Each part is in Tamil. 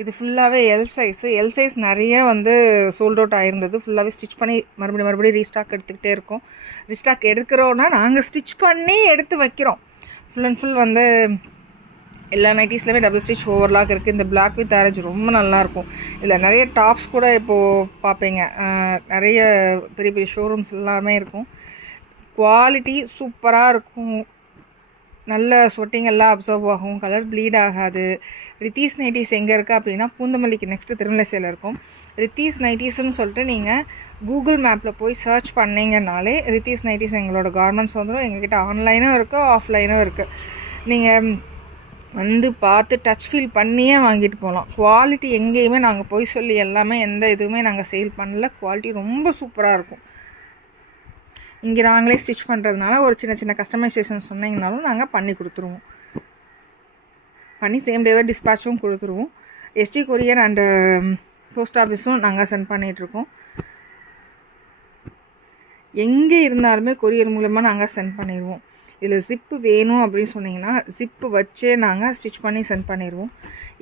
இது ஃபுல்லாகவே எல் சைஸ் நிறைய வந்து சோல்ட் அவுட் ஆகிருந்தது. ஃபுல்லாகவே ஸ்டிச் பண்ணி மறுபடியும் ரீஸ்டாக் எடுத்துக்கிட்டே இருக்கோம். ரீஸ்டாக் எடுக்கிறோன்னா நாங்கள் ஸ்டிச் பண்ணி எடுத்து வைக்கிறோம். ஃபுல் அண்ட் ஃபுல் வந்து எல்லா நைட்டிஸ்லையுமே டபுள் ஸ்டிச் ஓவர்லாக் இருக்குது. இந்த பிளாக் வித் ஆரஞ்ச் ரொம்ப நல்லாயிருக்கும். இதில் நிறைய டாப்ஸ் கூட இப்போது பார்ப்பீங்க. நிறைய பெரிய பெரிய ஷோரூம்ஸ் எல்லாமே இருக்கும். குவாலிட்டி சூப்பராக இருக்கும். நல்ல ஸ்வெட்டிங் எல்லாம் அப்சர்வ் ஆகும். கலர் ப்ளீட் ஆகாது. ரித்தீஸ் நைட்டிஸ் எங்கே இருக்குது அப்படின்னா பூந்தமல்லிக்கு நெக்ஸ்ட்டு திருமலைசையில் இருக்கும். ரித்தீஸ் நைட்டிஸ்ன்னு சொல்லிட்டு நீங்கள் கூகுள் மேப்பில் போய் சர்ச் பண்ணிங்கனாலே ரித்தீஸ் நைட்டிஸ் எங்களோட கார்மெண்ட்ஸ் வந்துடும். எங்ககிட்ட ஆன்லைனும் இருக்குது, ஆஃப்லைனும் இருக்குது. நீங்கள் வந்து பார்த்து டச் ஃபீல் பண்ணியே வாங்கிட்டு போகலாம். குவாலிட்டி எங்கேயுமே நாங்கள் போய் சொல்லி எல்லாமே எந்த இதுவுமே நாங்கள் சேல் பண்ணல. குவாலிட்டி ரொம்ப சூப்பராக இருக்கும். இங்கே நாங்களே ஸ்டிச் பண்ணுறதுனால ஒரு சின்ன சின்ன கஸ்டமைசேஷன் சொன்னீங்கனாலும் நாங்கள் பண்ணி கொடுத்துருவோம். பண்ணி சேம் டேவே டிஸ்பேச்சும் கொடுத்துருவோம். எஸ்டி கொரியர் அண்டு போஸ்ட் ஆஃபீஸும் நாங்கள் சென்ட் பண்ணிகிட்ருக்கோம். எங்கே இருந்தாலுமே கொரியர் மூலமாக நாங்கள் சென்ட் பண்ணிடுவோம். இதில் ஜிப்பு வேணும் அப்படின்னு சொன்னிங்கன்னா ஜிப்பு வச்சே நாங்கள் ஸ்டிச் பண்ணி சென்ட் பண்ணிடுவோம்.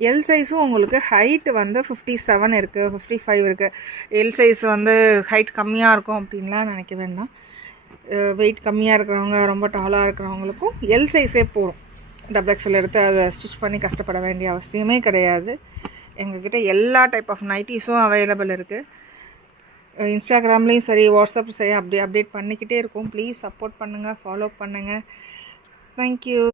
எல் சைஸும் உங்களுக்கு ஹைட்டு வந்து 57 இருக்குது, 55 இருக்குது. எல் சைஸ் வந்து ஹைட் கம்மியாக இருக்கும் அப்படின்லாம் நினைக்க வேண்டாம். வெயிட் கம்மியாக இருக்கிறவங்க, ரொம்ப டாலாக இருக்கிறவங்களுக்கும் எல் சைஸே போடும். டபுள் எக்ஸல் எடுத்து அதை ஸ்டிச் பண்ணி கஷ்டப்பட வேண்டிய அவசியமே கிடையாது. எங்ககிட்ட எல்லா டைப் ஆஃப் நைட்டிஸும் அவைலபிள் இருக்குது. இன்ஸ்டாகிராம்லேயும் சரி, வாட்ஸ்அப்லையும் சரி, அப்படியே அப்டேட் பண்ணிக்கிட்டே இருக்கும். ப்ளீஸ் சப்போர்ட் பண்ணுங்கள், ஃபாலோ பண்ணுங்கள். தேங்க்யூ.